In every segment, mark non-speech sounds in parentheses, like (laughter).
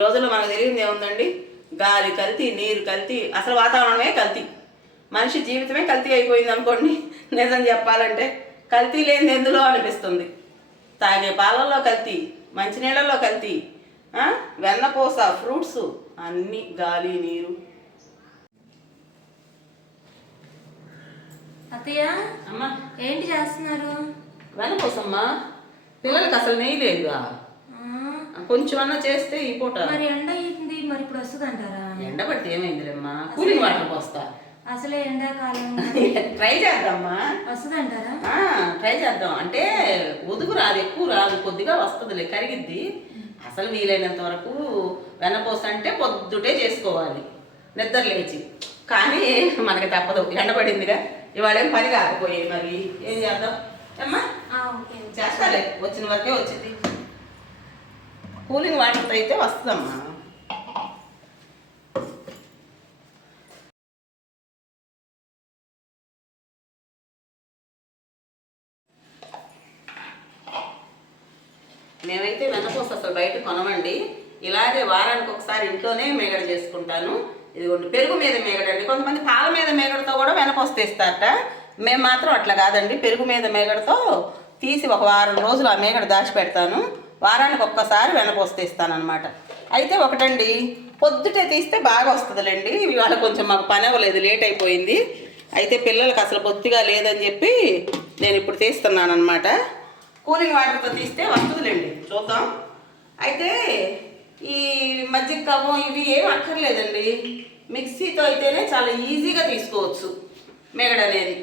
రోజుల్లో మనకు తెలియదు ఏముందండి? గాలి కల్తీ నీరు కల్తీ అసలు వాతావరణమే కల్తీ. మనిషి జీవితమే కల్తీ అయిపోయింది అనుకోండి (laughs) నిజం చెప్పాలంటే కల్తీ లేనిది ఎందులో అనిపిస్తుంది? తాగే పాలల్లో కల్తీ మంచినీళ్ళల్లో కల్తీ? వెన్నపూస ఫ్రూట్స్ అన్నీ గాలి నీరు. అత్తయ్య అమ్మా. ఏంటి చేస్తున్నారు? వెన్నపూసమ్మా పిల్లలకి అసలు నెయ్యి లేదుగా. కొంచెం అన్నా చేస్తే ఈ పూట. మరి ఎండ అయింది మరి ఇప్పుడు వస్తుంది అంటారా ఎండబడితే ఏమైందిలేమ్మా? కూలింగ్ వాటర్ పోస్తా అసలే ఎండాకాలం (laughs) ట్రై చేద్దామా? వస్తుంది అంటారా ట్రై చేద్దాం. అంటే ఒదుగు రాదు ఎక్కువ రాదు కొద్దిగా వస్తుందిలే కరిగిద్ది. అసలు వీలైనంత వరకు వెన్నపూస అంటే పొద్దుటే చేసుకోవాలి నిద్ర లేచి. కానీ మనకి తప్పదు ఎండబడిందిగా ఇవాళ ఏం పని కాకపోయాయి మరి. ఏం చేద్దాం? అమ్మా చేస్తాలే. వచ్చిన వరకే వచ్చింది. కూలింగ్ వాటర్తో అయితే వస్తుందమ్మా. మేమైతే వెన్నపూస అసలు బయట కొనమండి. ఇలాగే వారానికి ఒకసారి ఇంట్లోనే మేగడ చేసుకుంటాను. ఇదిగోండి పెరుగు మీద మేగడండి కొంతమంది పాల మీద మేగడతో కూడా వెనకొస్తే తీస్తారట. మేము మాత్రం అట్లా కాదండి. పెరుగు మీద మేగడతో తీసి ఒక వారం రోజులు ఆ మేగడ దాచి పెడతాను వారానికి ఒక్కసారి వెనపూస ఇస్తాను అనమాట అయితే ఒకటండి పొద్దుటే తీస్తే బాగా వస్తుందిలేండి. ఇవాళ కొంచెం మాకు పని అవ్వలేదు లేట్ అయిపోయింది. అయితే పిల్లలకి అసలు బొత్తిగా లేదని చెప్పి నేను ఇప్పుడు తీస్తున్నాను అనమాట కూలింగ్ వాటర్తో తీస్తే వస్తుందిలేండి. చూద్దాం. అయితే ఈ మజ్జిగ కవ్వం ఇవి ఏం అక్కర్లేదండి. మిక్సీతో అయితేనే చాలా ఈజీగా తీసుకోవచ్చు మెగడ అనేది.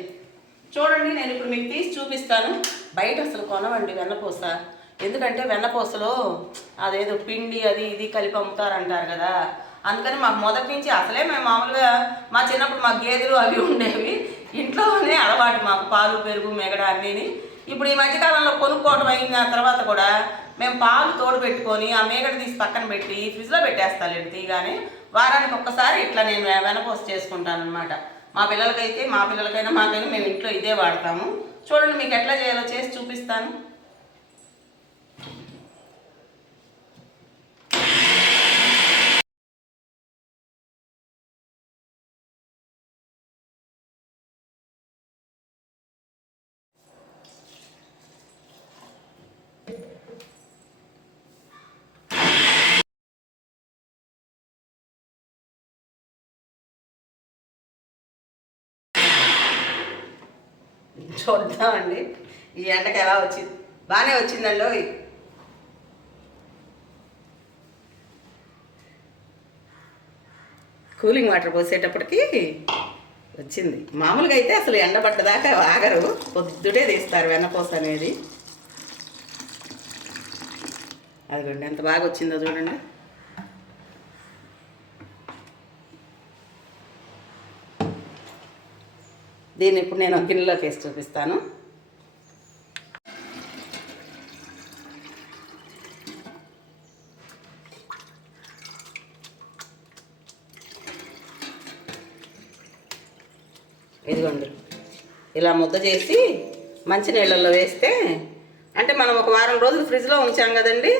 చూడండి నేను ఇప్పుడు మీకు తీసి చూపిస్తాను. బయట అసలు కొనవండి వెన్నపూస. ఎందుకంటే వెన్నపూసలో అదేదో పిండి అది ఇది కలిపి అమ్ముతారంటారు కదా. అందుకని మాకు మొదటి నుంచి అసలే మేము మామూలుగా మా చిన్నప్పుడు మా గేదెలు అవి ఉండేవి. ఇంట్లోనే అలవాటు మాకు పాలు పెరుగు మెగడ అన్నీని. ఇప్పుడు ఈ మధ్యకాలంలో కొనుక్కోవడం అయిన తర్వాత కూడా మేము పాలు తోడు పెట్టుకొని ఆ మేగడ తీసి పక్కన పెట్టి ఫ్రిడ్జ్లో పెట్టేస్తాను తీగానే వారానికి ఒక్కసారి ఇట్లా నేను వెనపోసి చేసుకుంటాను అనమాట మా పిల్లలకైతే మా పిల్లలకైనా మాకైనా మేము ఇంట్లో ఇదే వాడతాము. చూడండి మీకు ఎట్లా చేయాలో చేసి చూపిస్తాను. చూద్దామండి ఈ ఎండకి ఎలా వచ్చింది బాగానే వచ్చిందండి కూలింగ్ వాటర్ పోసేటప్పటికి వచ్చింది. మామూలుగా అయితే అసలు ఎండ పడ్డదాకా ఆగరు. పొద్దుటే తీస్తారు వెన్నపూస అనేది. అదిగోండి ఎంత బాగా వచ్చిందో చూడండి. దీన్ని ఇప్పుడు నేను గిన్నెలోకి వేసి చూపిస్తాను. ఇదిగోండి. ఇలా ముద్ద చేసి మంచి నీళ్ళల్లో వేస్తే అంటే మనం ఒక వారం రోజులు ఫ్రిడ్జ్లో ఉంచాం కదండి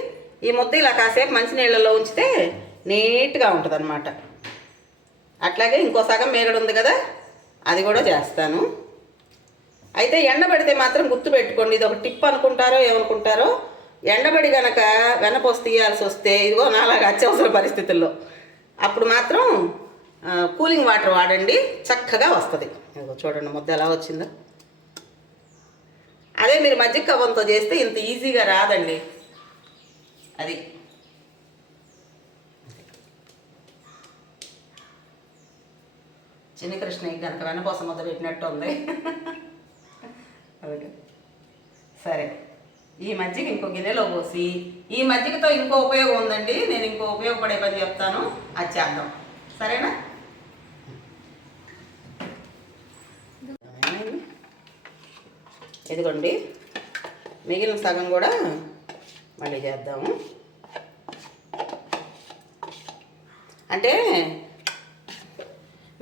ఈ ముద్ద ఇలా కాసేపు మంచి నీళ్ళల్లో ఉంచితే నీట్గా ఉంటుంది అట్లాగే ఇంకో సగం ఉంది కదా అది కూడా చేస్తాను. అయితే ఎండబెడితే మాత్రం గుర్తు పెట్టుకోండి ఇది ఒక టిప్ అనుకుంటారో ఏమనుకుంటారో ఎండబడి గనక వెనపోసి తీయాల్సి వస్తే ఇదిగో నాలాగా అత్యవసర పరిస్థితుల్లో అప్పుడు మాత్రం కూలింగ్ వాటర్ వాడండి చక్కగా వస్తుంది. ఇదిగో చూడండి ముద్ద ఎలా వచ్చిందో. అదే మీరు మజ్జిగ కవ్వంతో చేస్తే ఇంత ఈజీగా రాదండి. అది చిన్న కృష్ణయ్య కనుక వెనకోసం ముద్ద పెట్టినట్టు ఉంది. అలాగే సరే. ఈ మజ్జిగ ఇంకో గిన్నెలో పోసి ఈ మజ్జిగతో ఇంకో ఉపయోగం ఉందండి. నేను ఇంకో ఉపయోగపడే పని చెప్తాను. అది చేద్దాం. సరేనా? ఇదిగోండి. మిగిలిన సగం కూడా మళ్ళీ చేద్దాము. అంటే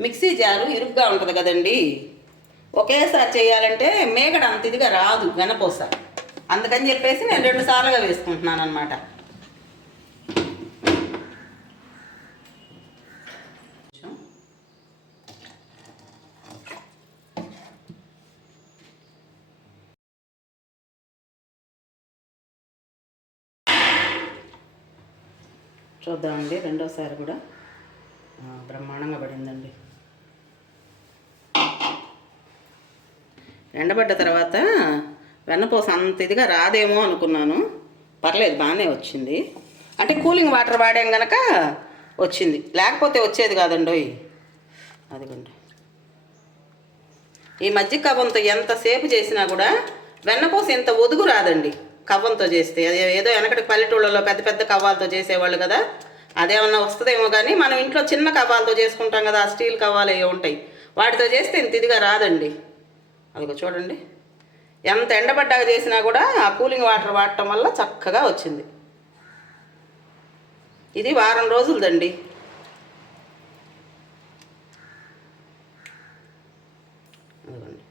మిక్సీ జారు ఇరుగ్గా ఉంటుంది కదండి. ఒకేసారి చేయాలంటే మేకడ అంత ఇదిగా రాదు వెనపోస. అందుకని చెప్పేసి నేను రెండు సార్లుగా వేసుకుంటున్నాను అనమాట చూద్దామండి రెండోసారి కూడా. బ్రహ్మాండంగా పడిందండి. ఎండబడ్డ తర్వాత వెన్నపూస అంత ఇదిగా రాదేమో అనుకున్నాను. పర్లేదు బాగానే వచ్చింది. అంటే కూలింగ్ వాటర్ వాడాం గనక వచ్చింది. లేకపోతే వచ్చేది కాదండోయ్. అదిగోండి. ఈ మధ్య కవ్వంతో ఎంతసేపు చేసినా కూడా వెన్నపూస ఇంత ఒదుగు రాదండి కవ్వంతో చేస్తే. అది ఏదో వెనకటి పల్లెటూళ్ళలో పెద్ద పెద్ద కవ్వాలతో చేసేవాళ్ళు కదా. అదేమన్నా వస్తుందేమో కానీ మనం ఇంట్లో చిన్న కవ్వాలతో చేసుకుంటాం కదా ఆ స్టీల్ కవ్వాలు అవి ఉంటాయి. వాటితో చేస్తే ఇంత ఇదిగా రాదండి. అందుకో చూడండి. ఎంత ఎండబడ్డాక చేసినా కూడా ఆ కూలింగ్ వాటర్ వాడటం వల్ల చక్కగా వచ్చింది. ఇది వారం రోజులదండి. అదిగోండి.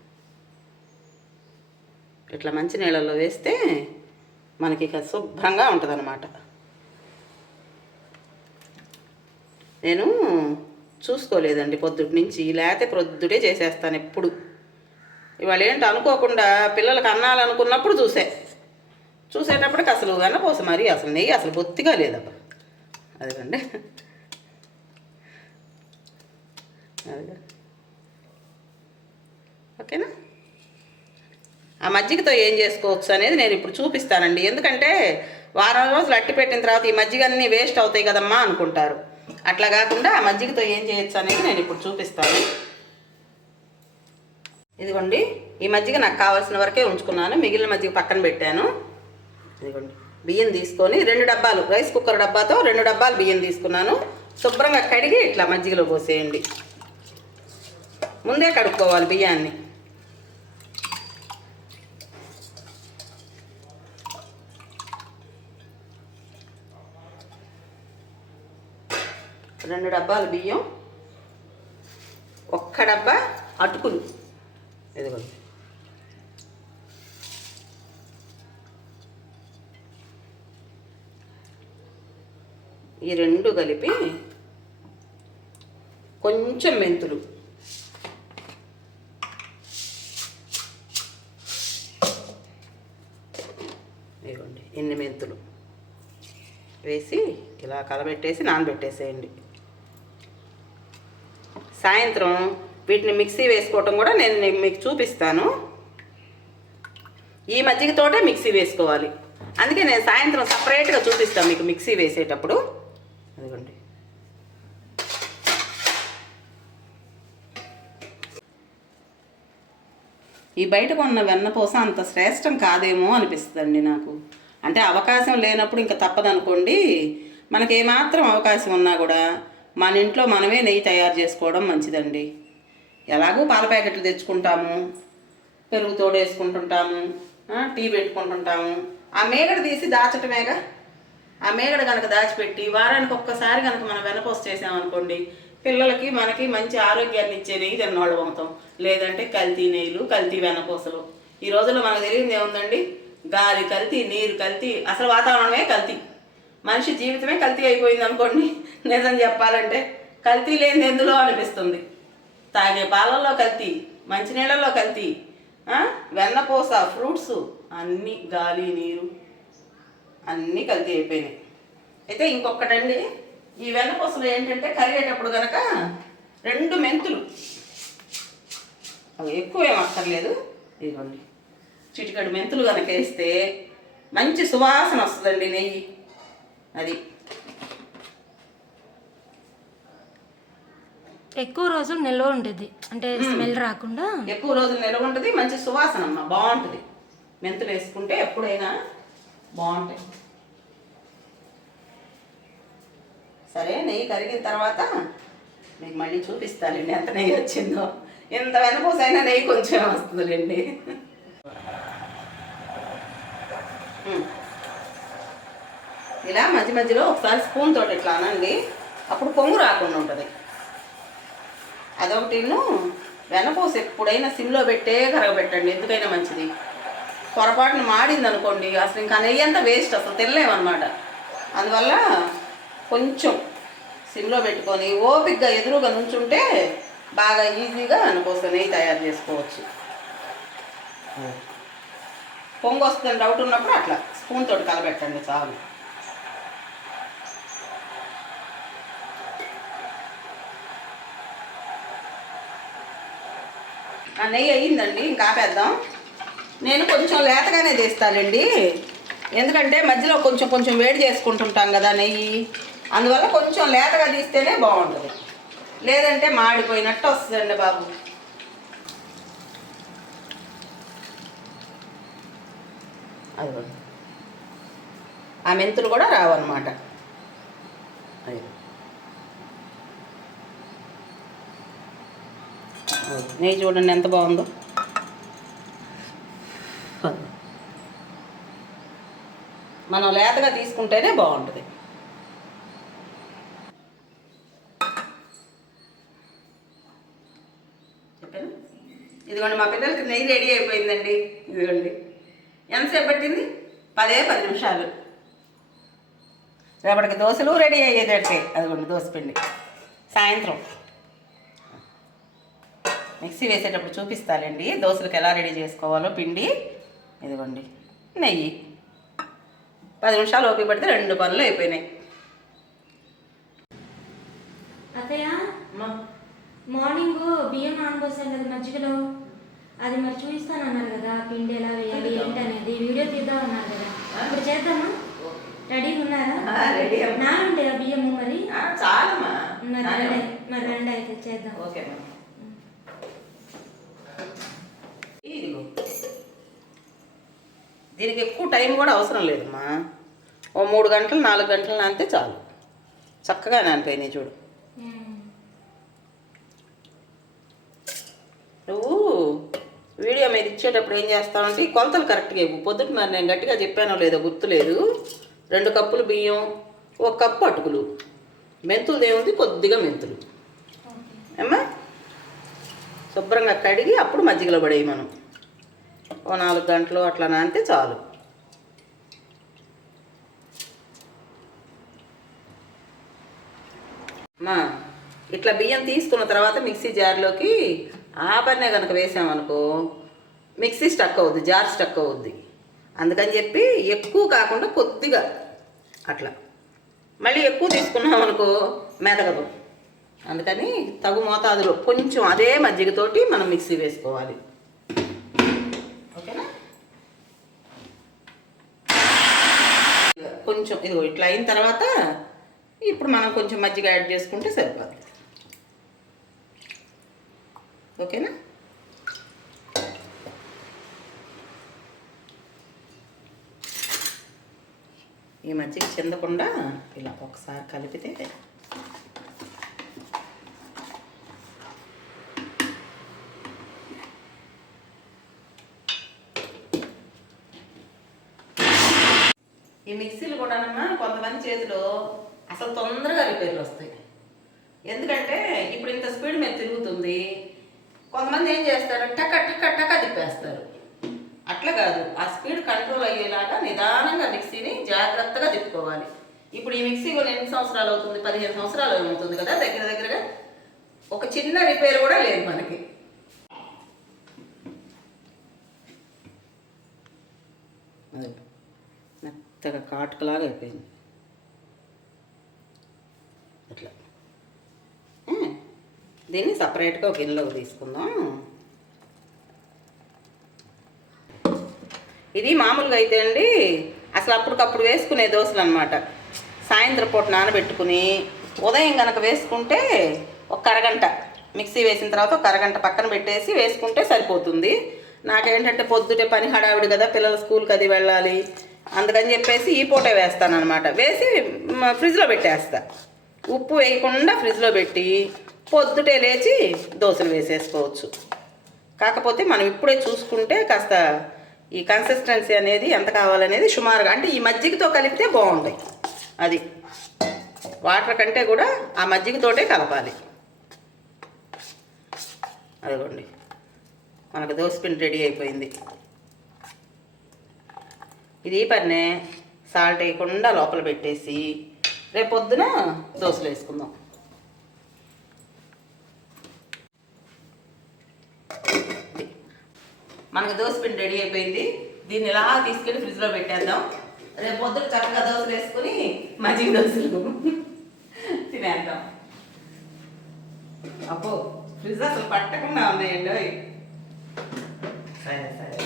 ఇట్లా మంచి నీళ్ళల్లో వేస్తే మనకి ఇక శుభ్రంగా ఉంటుందన్నమాట. నేను చూసుకోలేదండి పొద్దుటి నుంచి లేకపోతే ప్రొద్దుటే చేసేస్తాను ఎప్పుడు. ఇవాళ ఏంటి అనుకోకుండా పిల్లలకు అన్నాలనుకున్నప్పుడు చూసే. చూసేటప్పటికి అసలు వెన్నపోస మరి అసలు నెయ్యి అసలు బొత్తిగా లేదబ్బా. అదిగండి. అదిగా. ఓకేనా? ఆ మజ్జిగతో ఏం చేసుకోవచ్చు అనేది నేను ఇప్పుడు చూపిస్తానండి. ఎందుకంటే వారం రోజులు అట్టి పెట్టిన తర్వాత ఈ మజ్జిగ అన్నీ వేస్ట్ అవుతాయి కదమ్మా అనుకుంటారు. అట్లా కాకుండా ఆ మజ్జిగతో ఏం చేయొచ్చు అనేది నేను ఇప్పుడు చూపిస్తాను. ఇదిగోండి ఈ మజ్జిగ నాకు కావాల్సిన వరకే ఉంచుకున్నాను. మిగిలిన మజ్జిగ పక్కన పెట్టాను. ఇదిగోండి బియ్యం తీసుకొని రెండు డబ్బాలు రైస్ కుక్కర్ డబ్బాతో రెండు డబ్బాలు బియ్యం తీసుకున్నాను. శుభ్రంగా కడిగి ఇట్లా మజ్జిగలో పోసేయండి. ముందే కడుక్కోవాలి బియ్యాన్ని. రెండు డబ్బాలు బియ్యం ఒక్క డబ్బా అటుకులు. ఇదిగోండి ఈ రెండు కలిపి కొంచెం మెంతులు. ఇదిగోండి ఎన్ని మెంతులు. వేసి ఇలా కలబెట్టేసి నానబెట్టేసేయండి. సాయంత్రం వీటిని మిక్సీ వేసుకోవటం కూడా నేను మీకు చూపిస్తాను. ఈ మజ్జిగతోటే మిక్సీ వేసుకోవాలి. అందుకే నేను సాయంత్రం సపరేట్గా చూపిస్తాను మీకు మిక్సీ వేసేటప్పుడు. అదిగోండి. ఈ బయట కొన్న వెన్నపూస అంత శ్రేష్టం కాదేమో అనిపిస్తుందండి నాకు. అంటే అవకాశం లేనప్పుడు ఇంకా తప్పదనుకోండి. మనకి ఏమాత్రం అవకాశం ఉన్నా కూడా మన ఇంట్లో మనమే నెయ్యి తయారు చేసుకోవడం మంచిదండి. ఎలాగూ పాల ప్యాకెట్లు తెచ్చుకుంటాము. పెరుగు తోడేసుకుంటుంటాము టీ పెట్టుకుంటుంటాము. ఆ మేగడ తీసి దాచటమేగా ఆ మేగడ కనుక దాచిపెట్టి వారానికి ఒక్కసారి కనుక మనం వెనపోస్ చేసామనుకోండి పిల్లలకి మనకి మంచి ఆరోగ్యాన్ని ఇచ్చే నెయ్యి తిన్నవాళ్ళు అవుతాం. లేదంటే కల్తీ నెయ్యిలు కల్తీ వెనపూసలు ఈ రోజుల్లో మనకు తెలియదు ఏముందండి? గాలి కల్తీ నీరు కల్తీ అసలు వాతావరణమే కల్తీ. మనిషి జీవితమే కల్తీ అయిపోయింది అనుకోండి నిజం చెప్పాలంటే కల్తీ లేని ఎందులో అనిపిస్తుంది? తాగే పాలల్లో కల్తీ మంచినీళ్ళల్లో కల్తీ ఆ? వెన్నపూస ఫ్రూట్స్ అన్నీ గాలి నీరు అన్నీ కల్తీ అయిపోయినాయి. అయితే ఇంకొకటండి ఈ వెన్నపూసలు ఏంటంటే కరిగేటప్పుడు కనుక రెండు మెంతులు. అవి ఎక్కువ ఏం అక్కర్లేదు. ఇదిగోండి. చిటికడు మెంతులు కనుక వేస్తే మంచి సువాసన వస్తుందండి నెయ్యి. అది ఎక్కువ రోజులు నిల్వ ఉంటుంది. అంటే స్మెల్ రాకుండా. ఎక్కువ రోజులు నిల్వ ఉంటుంది మంచి సువాసన అమ్మ బాగుంటుంది. మెంతులు వేసుకుంటే ఎప్పుడైనా బాగుంటాయి. సరే నెయ్యి కరిగిన తర్వాత మీకు మళ్ళీ చూపిస్తానండి ఎంత నెయ్యి వచ్చిందో. ఎంత వెనపూసైనా నెయ్యి కొంచెం వస్తుందిలేండి. ఇలా మధ్య మధ్యలో ఒకసారి స్పూన్ తోటి ఇట్లా అనండి. అప్పుడు పొంగు రాకుండా ఉంటుంది. అదొకటిను వెనపూస ఎప్పుడైనా సిమ్లో పెట్టే కరగబెట్టండి ఎందుకైనా మంచిది. పొరపాటున మాడింది అనుకోండి అసలు ఇంకా నెయ్యి అంతా వేస్ట్ అసలు తినలేమన్నమాట. అందువల్ల కొంచెం సిమ్లో పెట్టుకొని ఓపిగ్గా ఎదురుగా నుంచుంటే బాగా ఈజీగా వెనపూస నెయ్యి తయారు చేసుకోవచ్చు. పొంగు వస్తుందని డౌట్ ఉన్నప్పుడు అట్లా స్పూన్ తోటి కలబెట్టండి చాలు. నెయ్యి అయ్యిందండి ఇంకా ఆపేద్దాం. నేను కొంచెం లేతగానే తీస్తానండి. ఎందుకంటే మధ్యలో కొంచెం కొంచెం వేడి చేసుకుంటుంటాం కదా నెయ్యి. అందువల్ల కొంచెం లేతగా తీస్తేనే బాగుంటుంది. లేదంటే మాడిపోయినట్టు వస్తుందండి బాబు. అది ఆ మెంతులు కూడా రావన్నమాట. అయ్యో. నెయ్యి చూడండి ఎంత బాగుందో. మనం లేతగా తీసుకుంటేనే బాగుంటుంది. చెప్పాను? ఇదిగోండి మా పిల్లలకి నెయ్యి రెడీ అయిపోయిందండి. ఇదిగోండి. ఎంతసేపు పట్టింది? పదే పది నిమిషాలు. రేపటికి దోశలు రెడీ అయ్యేటట్టే. అదిగోండి దోశ పిండి. సాయంత్రం. మిక్సీ వేసేటప్పుడు చూపిస్తానండి. దోశలకు ఎలా రెడీ చేసుకోవాలో పిండి. ఇదిగోండి. నెయ్యి. పది నిమిషాలు ఓపిక పడితే రెండు పనులు అయిపోయినాయి. మార్నింగ్ బియ్యం నానబోసాను కదా మజ్జిగలో. అది మరి చూపిస్తానన్నారు కదా పిండి ఎలా వేయాలి ఏంటి అనేది వీడియో తీద్దాం అన్నారు కదా. ఇప్పుడు చేద్దామా? ఉన్నారా? రెడీ ఆ బియ్యము మరి? రండి మరి రండి అయితే చేద్దాం. ఓకే ఇదిగో దీనికి ఎక్కువ టైం కూడా అవసరం లేదమ్మా. ఓ మూడు గంటలు నాలుగు గంటలు నానితే చాలు. చక్కగా నానిపోయినాయి చూడు. నువ్వు వీడియో మీద ఇచ్చేటప్పుడు ఏం చేస్తావంటే ఈ కొలతలు కరెక్ట్గా ఇవ్వు. పొద్దుట మరి నేను గట్టిగా చెప్పానో లేదో గుర్తులేదు. రెండు కప్పులు బియ్యం ఒక కప్పు అటుకులు. మెంతులు ఏముంది? కొద్దిగా మెంతులు. ఏమ్మా? శుభ్రంగా కడిగి అప్పుడు మజ్జిగలో పడేయి మనం. ఓ నాలుగు గంటలు అట్లా నానితే చాలు. అమ్మా ఇట్లా బియ్యం తీసుకున్న తర్వాత మిక్సీ జార్లోకి ఆ కనుక వేసామనుకో మిక్సీ స్టక్ అవుద్ది జార్ స్టక్ అవుద్ది. అందుకని చెప్పి ఎక్కువ కాకుండా కొద్దిగా అట్లా. మళ్ళీ ఎక్కువ తీసుకున్నాం అనుకో మెదగదు. అందుకని తగు మోతాదులో కొంచెం అదే మజ్జిగతోటి మనం మిక్సీ వేసుకోవాలి ఓకేనా కొంచెం ఇదిగో ఇట్లా అయిన తర్వాత ఇప్పుడు మనం కొంచెం మజ్జిగ యాడ్ చేసుకుంటే సరిపోతుంది ఓకేనా? ఈ మజ్జిగ చెందకుండా ఇలా ఒకసారి కలిపితే ఈ మిక్సీలు కూడానమ్మా కొంతమంది చేతిలో అసలు తొందరగా రిపేర్లు వస్తాయి. ఎందుకంటే ఇప్పుడు ఇంత స్పీడ్ మీద తిరుగుతుంది. కొంతమంది ఏం చేస్తారు? టక టక టక తిప్పేస్తారు. అట్లా కాదు. ఆ స్పీడ్ కంట్రోల్ అయ్యేలాగా నిదానంగా మిక్సీని జాగ్రత్తగా తిప్పుకోవాలి. ఇప్పుడు ఈ మిక్సీ కొన్ని ఎన్ని సంవత్సరాలు అవుతుంది? పదిహేను సంవత్సరాలు అవుతుంది కదా? దగ్గర దగ్గరగా ఒక చిన్న రిపేర్ కూడా లేదు మనకి. మెత్తగా కాటుకలాగా అయిపోయింది. అట్లా. దీన్ని సపరేట్గా ఒక గిన్నెలోకి తీసుకుందాం. ఇది మామూలుగా అయితే అండి అసలు అప్పటికప్పుడు వేసుకునే దోశలు అనమాట సాయంత్రం పూట నానబెట్టుకుని ఉదయం కనుక వేసుకుంటే ఒక అరగంట మిక్సీ వేసిన తర్వాత ఒక అరగంట పక్కన పెట్టేసి వేసుకుంటే సరిపోతుంది. నాకేంటంటే పొద్దుటే పని హడావిడి కదా పిల్లలు స్కూల్కి అది వెళ్ళాలి అందుకని చెప్పేసి ఈ పూటే వేస్తాను అనమాట వేసి ఫ్రిడ్జ్లో పెట్టేస్తాను ఉప్పు వేయకుండా ఫ్రిడ్జ్లో పెట్టి పొద్దుటే లేచి దోశలు వేసేసుకోవచ్చు. కాకపోతే మనం ఇప్పుడే చూసుకుంటే కాస్త ఈ కన్సిస్టెన్సీ అనేది ఎంత కావాలనేది సుమారుగా అంటే ఈ మజ్జిగతో కలిపితే బాగుంటాయి. అది వాటర్ కంటే కూడా ఆ మజ్జిగతోటే కలపాలి. అదిగోండి. మనకు దోశపిండి రెడీ అయిపోయింది. ఇది పన్నే సాల్ట్ వేయకుండా లోపల పెట్టేసి రేపు పొద్దున దోశలు వేసుకుందాం. మనకు దోశ పిండి రెడీ అయిపోయింది. దీన్ని ఇలా తీసుకెళ్ళి ఫ్రిడ్జ్లో పెట్టేద్దాం. రేపు పొద్దున చక్కగా దోశలు వేసుకుని మజ్జిగ దోశలు తినేద్దాం. అబ్బో ఫ్రిడ్జ్ అసలు పట్టకుండా ఉన్నాయండి సరే సరే.